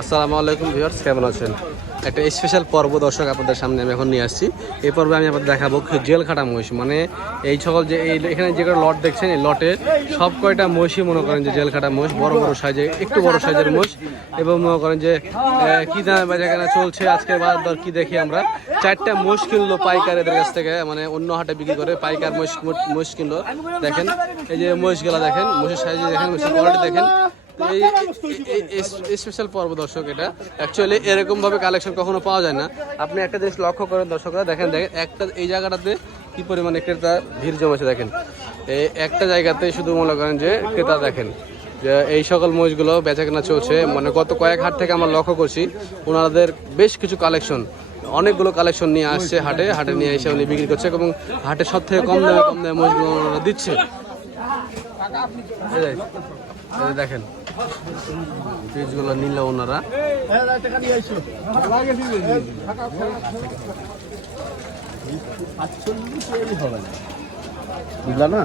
আসসালামু আলাইকুম ভিউয়ার্স, কেমন আছেন? একটা স্পেশাল পর্ব দর্শক আপনাদের সামনে আমি এখন নিয়ে আসছি। এই পর্বে আমি আপনাদের দেখাবো জেল খাটা মহিষ। মানে এই সকল যে এই এখানে যে কটা লট দেখছেন, এই লটে সব কয়টা মহিষই মনে করেন যে জেল খাটা মহিষ, বড় বড় সাইজে একটু বড় সাইজের মহিষ এবং মনে করেন যে কি দামে বেচা কেনা চলছে, আজকে বাজার দর কি দেখি আমরা। চারটা মহিষ কিনলো পাইকার এদের কাছ থেকে মানে অন্য হাটে বিক্রি করে পাইকার মহিষ মহিষ কিনলো। দেখেন, এই যে মহিষগুলা দেখেন, মহিষের সাইজে দেখেন, মহিষের কোয়ালিটি দেখেন। স্পেশাল পর্ব দর্শক এটা। অ্যাকচুয়ালি এরকম ভাবে কালেকশন কখনো পাওয়া যায় না। আপনি একটা জিনিস লক্ষ্য করেন দর্শকরা দেখেন দেখেন একটা এই জায়গাটাতে কি পরিমাণে ক্রেতা ভিড় জমেছে দেখেন। এই একটা জায়গাতে শুধু মনে করেন যে ক্রেতা দেখেন। যে এই সকল মহিষগুলো বেচা কেনা চলছে। মানে গত কয়েক হাট থেকে আমরা লক্ষ্য করছি ওনাদের বেশ কিছু কালেকশন অনেকগুলো কালেকশন নিয়ে আসছে হাটে। হাটে নিয়ে এসে উনি বিক্রি করছে এবং হাটে সব থেকে কম দামে কম দামে মহিষগুলো ওনারা দিচ্ছে। দেখেন পিসগুলো নিল ওনারা। বুঝলা না?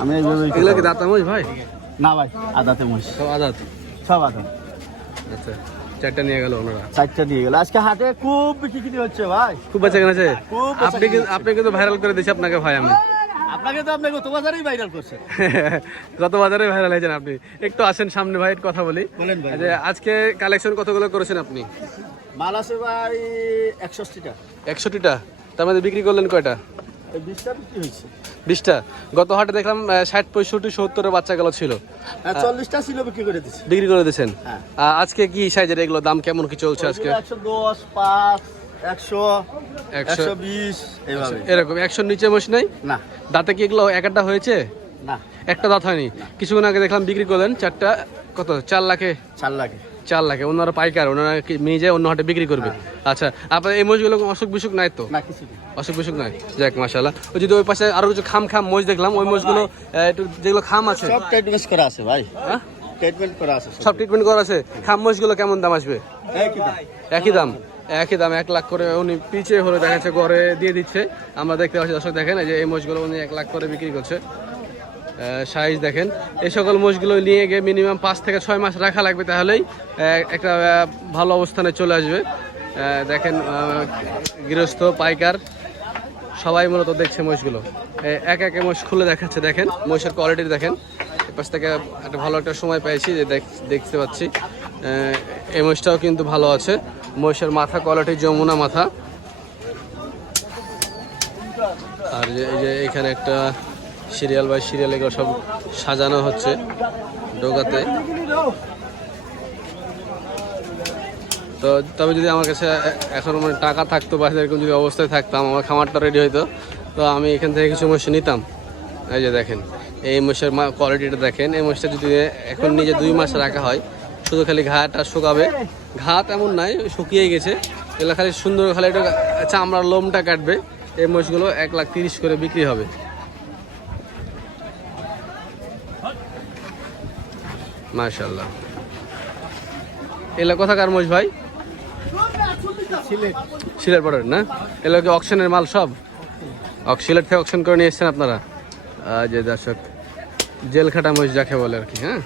আমি এগুলো কি দাঁতা মহিষ ভাই? না ভাই আদাতে মহিষ সব আদাত সব আদা। আচ্ছা চারটা নিয়ে গেল ওনারা। চারটা দিয়ে গেল। আজকে হাটে খুব বিক্রি হচ্ছে ভাই। খুব বেচা কেনা আছে? আপনি আপনি কিন্তু ভাইরাল করে দিয়েছি আপনাকে ভাই আমি। আপনাকে তো আপনাকে গত বাজারেই ভাইরাল করছে। গত বাজারে ভাইরাল হয়েছেন আপনি। একটু আসেন সামনে ভাই কথা বলি। বলেন ভাই যে আজকে কালেকশন কতগুলো করেছেন আপনি? মাল আছে ভাই একষট্টিটা। একষট্টিটা? তার মধ্যে বিক্রি করলেন কয়টা? বিশটা বিক্রি হয়েছে। বিশটা? গত হাটে দেখলাম ষাট পঁয়ষট্টি সত্তরের বাচ্চাগুলো ছিল। হ্যাঁ চল্লিশটা ছিল বিক্রি করে দিচ্ছি বিক্রি করে দিয়েছেন? হ্যাঁ। আজকে কি সাইজের এগুলো? দাম কেমন কি চলছে আজকে? একশো দশ পাঁচ একশো একশো বিশ এরকম একশোর নিচে নাই? না। দাঁতে কি এগুলো এক একটা হয়েছে? না। একটা দাঁত হয়নি? কিছুক্ষণ আগে দেখলাম বিক্রি করলেন চারটা কত? চার লাখে? চার লাগে চার লাখে। ওনারা পাইকার ওনারা নিয়ে যায় অন্য হাটে বিক্রি করবে? আচ্ছা আপনার এই মহিষগুলো অসুখ বিসুখ নাই তো। অসুখ বিসুখ নাই? যাক ওই যদি ওই পাশে আরও কিছু খাম খাম মহিষ দেখলাম ওই মহিষগুলো একটু যেগুলো খাম আছে। সব ট্রিটমেন্ট করা আছে ভাই। হ্যাঁ? ট্রিটমেন্ট করা আছে সব। ট্রিটমেন্ট করা আছে? খাম মহিষগুলো কেমন দাম আসবে? একই দাম? একই দাম এক লাখ করে উনি পিছে হলে দেখা যাচ্ছে ঘরে দিয়ে দিচ্ছে। আমরা দেখতে পাচ্ছি দর্শক দেখেন যে এই মোষগুলো উনি এক লাখ করে বিক্রি করছে। সাইজ দেখেন এই সকল মোষগুলো নিয়ে গিয়ে মিনিমাম পাঁচ থেকে ছয় মাস রাখা লাগবে তাহলেই একটা ভালো অবস্থানে চলে আসবে। দেখেন গৃহস্থ, পাইকার, সবাই মূলত দেখছে মোষগুলো। এক এক মোষ খুলে দেখাচ্ছে, দেখেন, মোষের কোয়ালিটি দেখেন। এপাশ থেকে একটা ভালো একটা সময় পেয়েছি, যে দেখ- দেখতে পাচ্ছি। এই মোষটাও কিন্তু ভালো আছে। মহিষের মাথা, কোয়ালিটি যমুনা মাথা। আর এই যে এখানে একটা সিরিয়াল বাই সিরিয়াল এগুলো সব সাজানো হচ্ছে ডোকাতে তো তবে যদি আমার কাছে এখন মানে টাকা থাকতো বা এরকম যদি অবস্থায় থাকতাম, আমার খামারটা রেডি হইতো, তো আমি এখান থেকে কিছু মহিষ নিতাম। এই যে দেখেন, এই মহিষের কোয়ালিটিটা দেখেন, এই মহিষটা যদি এখন নিজে দুই মাস রাখা হয় শুধু খালি ঘাটা শুকাবে। ঘা তেমন নাই শুকিয়ে গেছে। এগুলো খালি সুন্দর খালি একটু চামড়ার লোমটা কাটবে। এই মহিষগুলো এক লাখ তিরিশ করে বিক্রি হবে। মাশাল্লাহ এগুলো কোথাকার মহিষ ভাই? সিলেট। না? এগুলো কি অকশনের মাল সব? সিলেট থেকে অকশন করে নিয়ে এসছেন আপনারা? যে দর্শক জেল খাটা মহিষ যাকে বলে আর কি হ্যাঁ?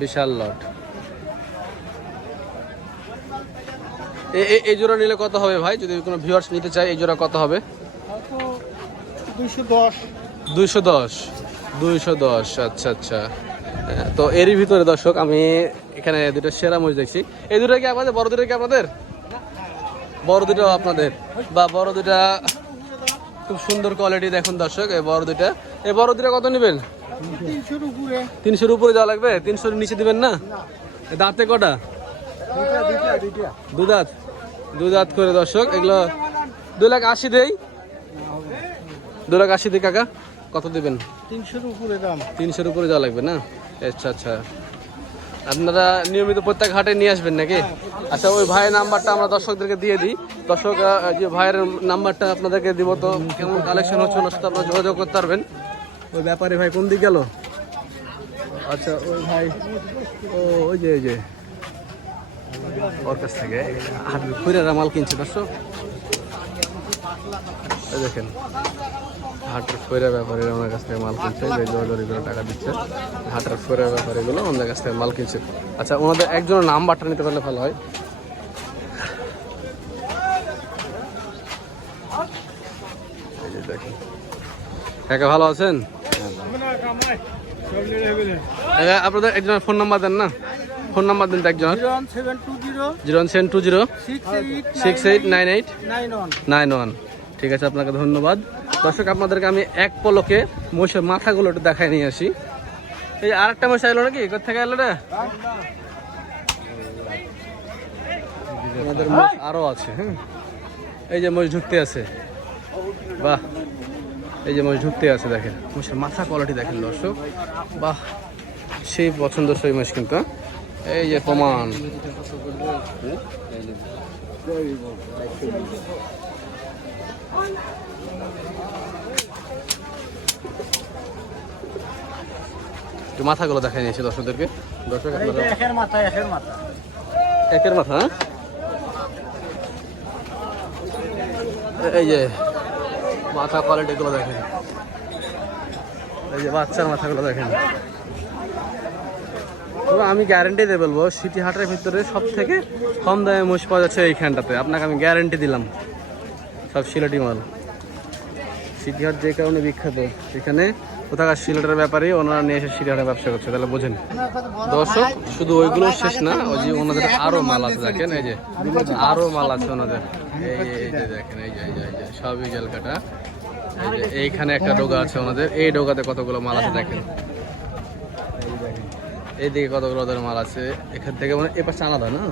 বিশাল লট। এই জোড়া নিলে কত হবে ভাই? যদি কোনো ভিউয়ার্স নিতে চায় এই জোড়া কত হবে? দুইশো দশ। দুইশো দশ। আচ্ছা আচ্ছা। তো এরই ভিতরে দর্শক আমি এখানে দুটো সেরা মহিষ দেখছি। এই দুটো কি আপনাদের বড় দুটো কি আপনাদের? বড় দুটো আপনাদের। বা বড় দুটা খুব সুন্দর কোয়ালিটি দেখুন দর্শক এই বড় দুটা এই বড় দুটা কত নেবেন? তিনশোর উপরে যাওয়া লাগবে? তিনশোর নিচে দিবেন না? দাঁতে কটা? দু দাঁত। দু দাঁত করে দর্শক এগুলো দু লাখ আশি দেই। দু লাখ আশি দিই কাকা কত দেবেন? তিনশোর উপরে দাম। তিনশোর উপরে যাওয়া লাগবে না? আচ্ছা আচ্ছা। আপনারা নিয়মিত প্রত্যেক হাটে নিয়ে আসবেন নাকি? আচ্ছা ওই ভাইয়ের নাম্বারটা আমরা দর্শকদেরকে দিয়ে দিই। দর্শক যে ভাইয়ের নাম্বারটা আপনাদেরকে দিব তো কেমন কালেকশন হচ্ছে ওনার সাথে আপনারা যোগাযোগ করতে পারবেন। ওই ব্যাপারে ভাই কোন দিক গেল? আচ্ছা ওই ভাই, ও, ওই যে ওই যে। ওর কাছ থেকে হাট খুঁড়ে মাল কিনছে এই দেখেন, হাটের ফেরা ব্যাপারে আমার কাছ থেকে মাল কিনছে যে করে টাকা দিচ্ছে। হাটের ফেরা ব্যাপারীগুলো আমাদের কাছ থেকে মাল কিনছে। আচ্ছা ওনাদের একজনের নাম্বারটা নিতে পারলে ভালো হয়। দেখেন। কাকা, ভালো আছেন? আপনাদের একজনের ফোন নাম্বার দেন না? ফোন নাম্বার দেন তো একজনের zero seven two zero. Six eight nine eight nine one ঠিক আছে, আপনাকে ধন্যবাদ। দর্শক, আপনাদেরকে আমি এক পলকে মহিষের মাথাগুলো একটু দেখায় নিয়ে আসি। এই যে আরেকটা মহিষ এলো নাকি? কোথা থেকে এলো রে? আমাদের মহিষ আরও আছে হ্যাঁ। এই যে মহিষ ঢুকতে আছে। বাহ। এই যে মাছ ঢুকতে আছে দেখেন। মহিষের মাথা কোয়ালিটি দেখেন দর্শক। বাহ সেই পছন্দসই মাছ কিন্তু হ্যাঁ? এই যে প্রমাণ। মাথাগুলো দেখাই নিয়েছে দর্শকদেরকে। দর্শক একের মাথা একের মাথা। একের মাথা হ্যাঁ? এই যে মাথা কোয়ালিটিগুলো দেখেন। এই যে বাচ্চার মাথাগুলো দেখেন। তবে আমি গ্যারেন্টি দিয়ে বলব, সিটি হাটের ভিতরে সব থেকে কম দামে মোষ পাওয়া যাচ্ছে এইখানটাতে আপনাকে আমি গ্যারেন্টি দিলাম। সব সিলেটি মাল। সিটি হাট যে কারণে বিখ্যাত, এখানে কোথাকার সিলেটের ব্যাপারে ওনারা নিয়ে এসে সিটি ব্যবসা করছে, তাহলে বোঝেন। দর্শক, শুধু ওইগুলো শেষ না, ওই যে ওনাদের আরও মাল আছে, দেখেন, এই যে, আরও মাল আছে ওনাদের। এই যে দেখেন, এই যে এই যে সবই এইখানে একটা ডোগা আছে ওনাদের। এই ডোগাতে কতগুলো মাল আছে, দেখেন। এইদিকে কতগুলো ওদের মাল আছে। এখান থেকে মানে এ পাশে আলাদা না?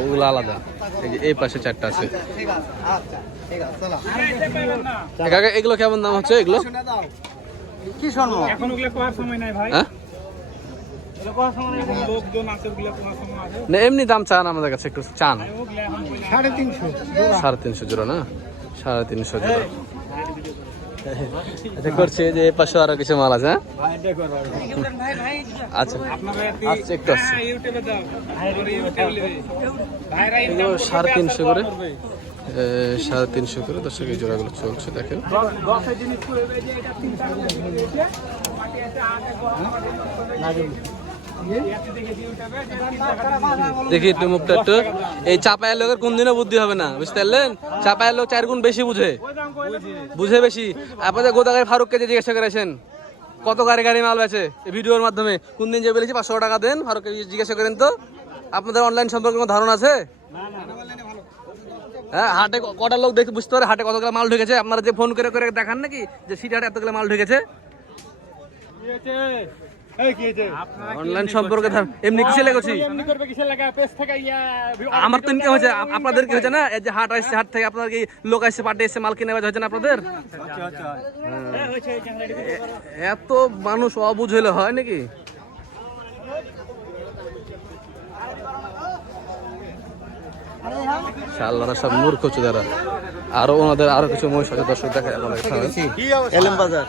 ওগুলো আলাদা। এই যে এই পাশে চারটা আছে। ঠিক আছে আচ্ছা ঠিক আছে চলো। এ কাকা এগুলো কেমন দাম হচ্ছে এগুলো? কি শুনব? এখন ওগুলো কোয়ার সময় নাই ভাই। হ্যাঁ? না এমনি দাম চান আমাদের কাছে একটু চান। সাড়ে তিনশো। সাড়ে তিনশো জোড়া না? সাড়ে তিনশো জোড়া। আচ্ছা করছি যে পাশে আরও কিছু মাল আছে হ্যাঁ? আচ্ছা। আপনারা আচ্ছা একটু আসছে। হ্যাঁ, সাড়ে তিনশো করে। সাড়ে তিনশো করে। দর্শক এই জোড়াগুলো চলছে দেখেন। দশটা দেখি একটু মুখটা একটু। এই চাপায়ের লোকের কোনদিনও বুদ্ধি হবে না, বুঝতে পারলেন? চাপায়ের লোক চার গুণ বেশি বুঝে। বুঝে বেশি। আপনাদের গোদাগাড়ি ফারুককে যে জিজ্ঞাসা করেছেন, কত গাড়ি গাড়ি মাল বেচে এই ভিডিওর মাধ্যমে? কোন দিন যে বলেছি পাঁচশো টাকা দেন, ফারুককে জিজ্ঞাসা করেন তো। আপনাদের অনলাইন সম্পর্কে কোনো ধারণা আছে? হ্যাঁ হাটে কটা লোক দেখে বুঝতে পারে হাটে কতগুলো মাল ঢুকেছে? আপনারা যে ফোন করে করে দেখান নাকি যে সিটি হাটে এতগুলো মাল ঢুকেছে? অনলাইন সম্পর্কে ধার- এমনি কিসে লেগেছি? আমার তো ইনকাম হয়েছে আপনাদের কি হয়েছে না? এই যে হাট আসছে হাট থেকে আপনার কি লোক আসছে পাটে এসে মাল কিনে হয়েছে না আপনাদের? হ্যাঁ, এই ক্যামেরাটি এ- এত মানুষ অবুঝ হলে হয় নাকি? শাল্লারা সব মূর্খ চুদারা। আরও ওনাদের আরও কিছু মহিষ আছে দর্শক দেখা এলএম বাজার।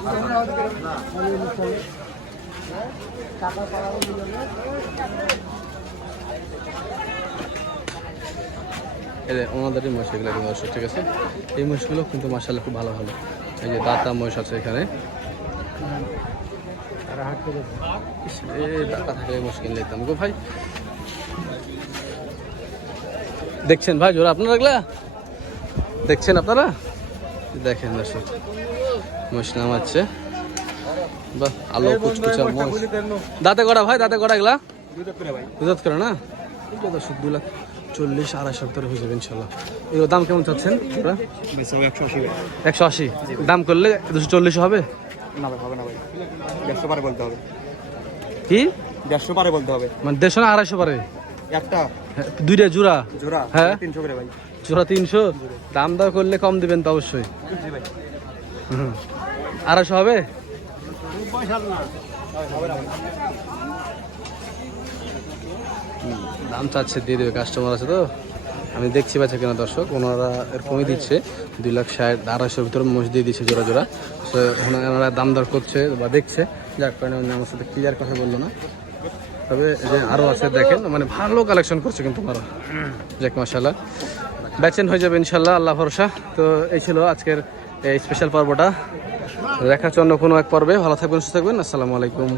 এই ওনাদেরই মহিষ এগুলো কিন্তু দর্শক ঠিক আছে? এই মহিষগুলো কিন্তু মার্শাল্লাহ খুব ভালো ভালো। এই যে দাতা মহিষ আছে এখানে। মহিষ গো ভাই। দেখছেন ভাই জোরা আপনারা এগুলা? দেখছেন আপনারা? দেখেন দর্শক, মহিষ নামাচ্ছে। বাহ আলো কুচকুচা মহিষ দাঁতে করা ভাই দাঁতে করা এগুলা? দুধ করে না? এটা দর্শক দু লাখ চল্লিশ আড়াই সপ্তাহ হয়ে যাবে ইনশাল্লাহ। এগুলোর দাম কেমন চাচ্ছেন ওরা একশো আশি দাম করলে দুশো চল্লিশ হবে? না ভাই হবে না ভাই। দেড়শো পারে বলতে হবে। কি? দেড়শো পারে বলতে হবে। মানে দেড়শো না আড়াইশো পারে একটা। হ্যাঁ, দুইটা জোড়া? জোড়া হ্যাঁ। তিনশো করে ভাই। জোড়া তিনশো? দাম দর করলে কম দিবেন তো অবশ্যই। আড়াইশো হবে? দাম চাচ্ছে দিয়ে দেবে কাস্টমার আছে তো। আমি দেখছি বাচ্চা কেনা দর্শক, ওনারা এরকমই দিচ্ছে, দুই লাখ ষাট, আড়াইশোর ভিতরে মোষ দিয়ে দিচ্ছে জোড়া জোড়া। তো ওনারা দাম দর করছে বা দেখছে। যার কারণে উনি আমার সাথে ক্লিয়ার কথা বলল না। তবে যে আরও আছে, দেখেন মানে ভালো কালেকশন করছে কিন্তু ওনারা। যাক মাসাল্লাহ বেচেন হয়ে যাবে ইনশাল্লাহ আল্লাহ ভরসা। তো এই ছিল আজকের এই স্পেশাল পর্বটা। দেখা জন্য কোনো এক পর্বে। ভালো থাকবেন সুস্থ থাকবেন। আসসালামু আলাইকুম।